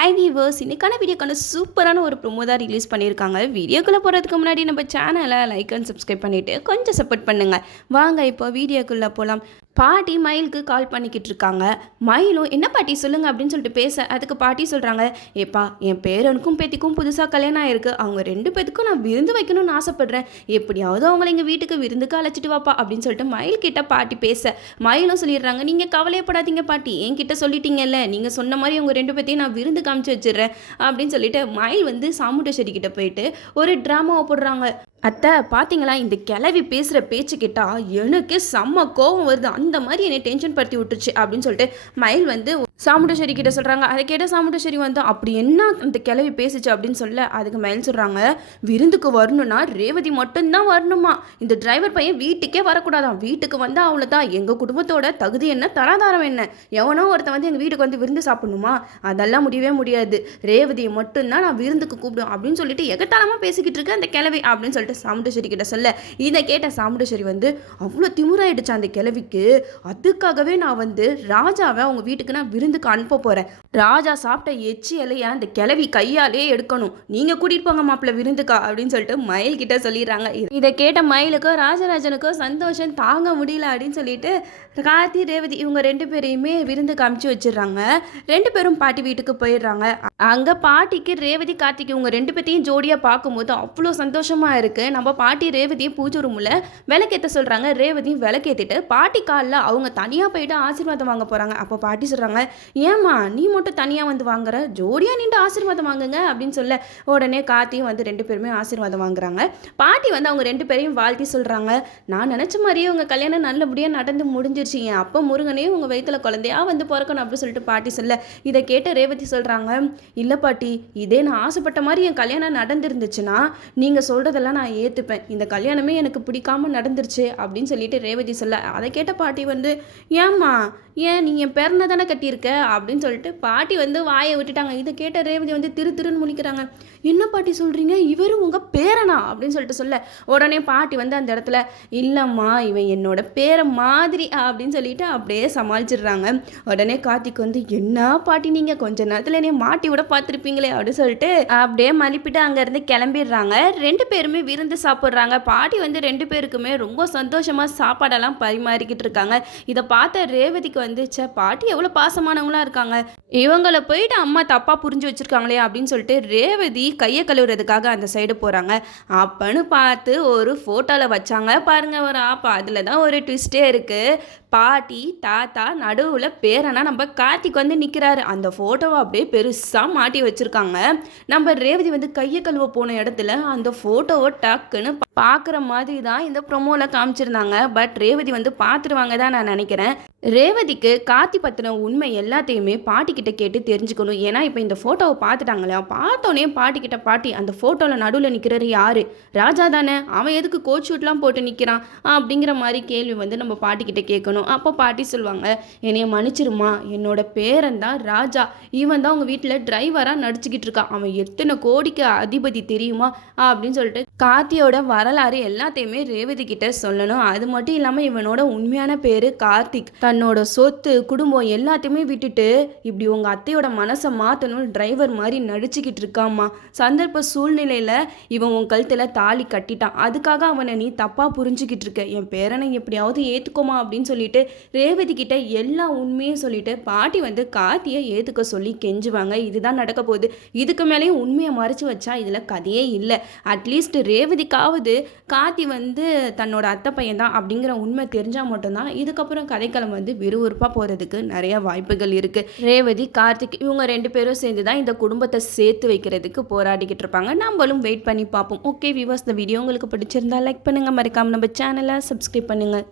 Hi viewers, இன்னைக்கான வீடியோக்கான சூப்பரான ஒரு ப்ரோமோ தான் ரிலீஸ் பண்ணியிருக்காங்க. வீடியோக்குள்ளே போகிறதுக்கு முன்னாடி நம்ம சேனலை லைக் அண்ட் சப்ஸ்கிரைப் பண்ணிவிட்டு கொஞ்சம் சப்போர்ட் பண்ணுங்கள். வாங்க இப்போ வீடியோக்குள்ளே போகலாம். பாட்டி மயிலுக்கு கால் பண்ணிக்கிட்டு இருக்காங்க. மயிலும் என்ன பாட்டி சொல்லுங்கள் அப்படின்னு சொல்லிட்டு பேச, அதுக்கு பாட்டி சொல்கிறாங்க, ஏப்பா என் பேரனுக்கும் பேத்திக்கும் புதுசாக கல்யாணம் ஆயிருக்கு. அவங்க 2 பேத்துக்கும் நான் விருந்து வைக்கணும்னு ஆசைப்பட்றேன். எப்படியாவது அவங்கள எங்கள் வீட்டுக்கு விருந்துக்கு அழைச்சிட்டு வாப்பா அப்படின்னு சொல்லிட்டு மயில் கிட்ட பாட்டி பேச, மயிலும் சொல்லிடுறாங்க, நீங்கள் கவலையப்படாதீங்க பாட்டி, என்கிட்ட சொல்லிட்டீங்கல்ல, நீங்கள் சொன்ன மாதிரி அவங்க 2 பேத்தையும் நான் விருந்து காமிச்சு வச்சிடுறேன் அப்படின்னு சொல்லிட்டு மயில் வந்து சாமுண்டேஸ்வரி கிட்ட போயிட்டு ஒரு ட்ராமாவை போடுறாங்க. அத்தை பார்த்தீங்களா, இந்த கிளவி பேசுகிற பேச்சு கேட்டால் எனக்கு செம்ம கோவம் வருது, அந்த மாதிரி என்னை டென்ஷன் படுத்தி விட்டுருச்சு அப்படின்னு சொல்லிட்டு மயில் வந்து சாமுண்டேஸ்வரி கிட்ட சொல்கிறாங்க. அதை கேட்ட சாமுண்டேஸ்வரி வந்து அப்படி என்ன அந்த கிளவி பேசிச்சு அப்படின்னு சொல்ல, அதுக்கு மயில் சொல்கிறாங்க, விருந்துக்கு வரணும்னா ரேவதி மட்டும்தான் வரணுமா, இந்த டிரைவர் பையன் வீட்டுக்கே வரக்கூடாதான், வீட்டுக்கு வந்தால் அவ்வளோதான், எங்கள் குடும்பத்தோட தகுதி என்ன தராதாரம் என்ன, எவனோ ஒருத்தன் வந்து எங்கள் வீட்டுக்கு வந்து விருந்து சாப்பிடணுமா, அதெல்லாம் முடியவே முடியாது, ரேவதியை மட்டும்தான் நான் விருந்துக்கு கூப்பிடுவேன் அப்படின்னு சொல்லிட்டு எகத்தாளமாக பேசிக்கிட்டு இருக்கேன் அந்த கிளவி அப்படின்னு சொல்லிட்டு சாமுண்டேஸ்வரி கிட்ட சொல்ல, இதை கேட்ட சாமுண்டேஸ்வரி வந்து அவ்வளோ திமுறாயிடுச்சு அந்த கிழவிக்கு, அதுக்காகவே நான் வந்து ராஜாவை அவங்க வீட்டுக்கு நான் விருந்துக்கு அனுப்ப போறேன், ராஜா சாப்பிட்ட எச்சி இலைய அந்த கிழவி கையாலே எடுக்கணும், நீங்க கூட்டிட்டு போங்க மாப்பிள்ள விருந்துக்கா அப்படின்னு சொல்லிட்டு மயில் கிட்ட சொல்லிடுறாங்க. இதை கேட்ட மயிலுக்கோ ராஜராஜனுக்கோ சந்தோஷம் தாங்க முடியல அப்படின்னு சொல்லிட்டு கார்த்தி ரேவதி இவங்க 2 பேரையுமே விருந்துக்கு அனுப்பிச்சு வச்சிடுறாங்க. 2 பேரும் பாட்டி வீட்டுக்கு போயிடுறாங்க. அங்க பாட்டிக்கு ரேவதி கார்த்திக் இவங்க 2 பேத்தையும் ஜோடியா பார்க்கும்போது அவ்வளோ சந்தோஷமா இருக்கு. நம்ம பாட்டி ரேவதியை பூஜை ரூமில் விளக்கேற்ற சொல்கிறாங்க. ரேவதியும் விளக்கேற்றிட்டு பாட்டி காலில் அவங்க தனியாக போயிட்டு ஆசீர்வாதம் வாங்க போகிறாங்க. அப்போ பாட்டி சொல்கிறாங்க, ஏம்மா நீ மட்டும் தனியாக வந்து வாங்குற, ஜோடியாக நின்று ஆசீர்வாதம் வாங்குங்க அப்படின்னு சொல்ல, உடனே கார்த்தியும் வந்து 2 பேருமே ஆசீர்வாதம் வாங்குறாங்க. பாட்டி வந்து அவங்க 2 பேரையும் வாழ்த்தி சொல்கிறாங்க, நான் நினச்ச மாதிரியே உங்கள் கல்யாணம் நல்லபடியாக நடந்து முடிஞ்சிருச்சு, என் அப்போ முருகனே உங்கள் வயிற்றுல குழந்தையா வந்து பிறக்கணும் அப்படின்னு சொல்லிட்டு பாட்டி சொல்ல, இதை கேட்ட ரேவதி சொல்கிறாங்க, இல்லை பாட்டி, இதே நான் ஆசைப்பட்ட மாதிரி என் கல்யாணம் நடந்துருந்துச்சுன்னா நீங்கள் சொல்கிறதெல்லாம் நான் ஏற்றுப்பேன், இந்த கல்யாணமே எனக்கு பிடிக்காமல் நடந்துருச்சு அப்படின்னு சொல்லிட்டு ரேவதி சொல்ல, அதை கேட்ட பாட்டி வந்து, ஏம்மா ஏன் நீ என் பேரனை தானே கட்டியிருக்க அப்படின்னு சொல்லிட்டு பாட்டி வந்து வாயை விட்டுட்டாங்க. இதை கேட்ட ரேவதி வந்து திருன்னு முழிக்கிறாங்க. என்ன பாட்டி சொல்கிறீங்க, இவரும் உங்கள் பேரனா அப்படின்னு சொல்லிட்டு சொல்ல, உடனே பாட்டி வந்து அந்த இடத்துல, இல்லைம்மா இவன் என்னோட பேரை மாதிரி அப்படின்னு சொல்லிட்டு அப்படியே சமாளிச்சிடுறாங்க. உடனே கார்த்திக் வந்து, என்ன பாட்டி நீங்கள் கொஞ்ச நேரத்தில் என்னைய மாட்டி விட பார்த்துருப்பீங்களே அப்படின்னு சொல்லிட்டு அப்படியே மலிப்பிட்டு அங்கேருந்து கிளம்பிடுறாங்க. 2 பேருமே விருந்து சாப்பிட்றாங்க. பாட்டி வந்து 2 பேருக்குமே ரொம்ப சந்தோஷமாக சாப்பாடெல்லாம் பரிமாறிக்கிட்டு இருக்காங்க. இதை பார்த்த ரேவதிக்கு வந்து, பாட்டி எவ்வளோ பாசமானவங்களா இருக்காங்க, இவங்களை போயிட்டு அம்மா தப்பாக புரிஞ்சு வச்சுருக்காங்களே அப்படின்னு சொல்லிட்டு ரேவதி கையை கழுவுறதுக்காக அந்த சைடு போகிறாங்க. அப்பன்னு பார்த்து ஒரு ஃபோட்டோவில் வச்சாங்க பாருங்க ஒரு ஆப்பா, அதில் தான் ஒரு ட்விஸ்டே இருக்குது. பாட்டி தாத்தா நடுவில் பேரனா நம்ம கார்த்திக் வந்து நிற்கிறாரு. அந்த ஃபோட்டோவை அப்படியே பெருசாக மாட்டி வச்சுருக்காங்க. நம்ம ரேவதி வந்து கையை கழுவ போன இடத்துல அந்த ஃபோட்டோவை டக்குன்னு பார்க்குற மாதிரி தான் இந்த ப்ரொமோவில் காமிச்சிருந்தாங்க. பட் ரேவதி வந்து பார்த்துருவாங்க தான் நான் நினைக்கிறேன். ரேவதிக்கு கார்த்தி பற்றின உண்மை எல்லாத்தையுமே பாட்டிக்கிட்ட கேட்டு தெரிஞ்சுக்கணும். ஏன்னா இப்போ இந்த ஃபோட்டோவை பார்த்துட்டாங்களே, பார்த்தோன்னே பாட்டிக்கிட்ட, பாட்டி அந்த ஃபோட்டோவில் நடுவில் நிற்கிறது யார், ராஜா தானே, அவன் எதுக்கு கோட் ஷூட்லாம் போட்டு நிற்கிறான் அப்படிங்கிற மாதிரி கேள்வி வந்து நம்ம பாட்டிக்கிட்ட கேட்கணும். அப்போ பாட்டி சொல்லுவாங்க, என்னைய மன்னிச்சிருமா, என்னோட பேரன் தான் ராஜா, இவன் தான் உங்கள் வீட்டில் டிரைவராக நடிச்சுக்கிட்டு இருக்கான், அவன் எத்தனை கோடிக்கு அதிபதி தெரியுமா அப்படின்னு சொல்லிட்டு கார்த்தியோட வரலாறு எல்லாத்தையுமே ரேவதி கிட்ட சொல்லணும். அது மட்டும் இல்லாமல் இவனோட உண்மையான பேர் கார்த்திக், தன்னோட சொத்து குடும்பம் எல்லாத்தையுமே விட்டுட்டு இப்படி உங்கள் அத்தையோட மனசை மாற்றணும் டிரைவர் மாதிரி நடிச்சுக்கிட்டு இருக்காமா, சந்தர்ப்ப சூழ்நிலையில் இவன் உன் கழுத்தில் தாலி கட்டிட்டான், அதுக்காக அவனை நீ தப்பாக புரிஞ்சுக்கிட்டு இருக்க, என் பேரனை எப்படியாவது ஏற்றுக்கோமா அப்படின்னு சொல்லிட்டு ரேவதி கிட்ட எல்லா உண்மையும் சொல்லிட்டு பாட்டி வந்து கார்த்தியை ஏற்றுக்க சொல்லி கெஞ்சுவாங்க. இதுதான் நடக்க போகுது. இதுக்கு மேலேயும் உண்மையை மறைச்சு வச்சா இதில் கதையே இல்லை. அட்லீஸ்ட் ரேவதிக்காவது கார்த்தி வந்து தன்னோட அத்தை பையன் தான் அப்படிங்கிற உண்மை தெரிஞ்சால் மட்டும்தான் இதுக்கப்புறம் கதைக்களம் வந்து விறுவிறுப்பாக போகிறதுக்கு நிறைய வாய்ப்புகள் இருக்குது. ரேவதி கார்த்திக் இவங்க 2 பேரும் சேர்ந்து தான் இந்த குடும்பத்தை சேர்த்து வைக்கிறதுக்கு போராடிக்கிட்டு இருப்பாங்க. நம்மளும் வெயிட் பண்ணி பார்ப்போம். ஓகே வியூவர்ஸ், இந்த வீடியோ உங்களுக்கு பிடிச்சிருந்தா லைக் பண்ணுங்கள், மறக்காமல் நம்ம சேனலை சப்ஸ்கிரைப் பண்ணுங்கள்.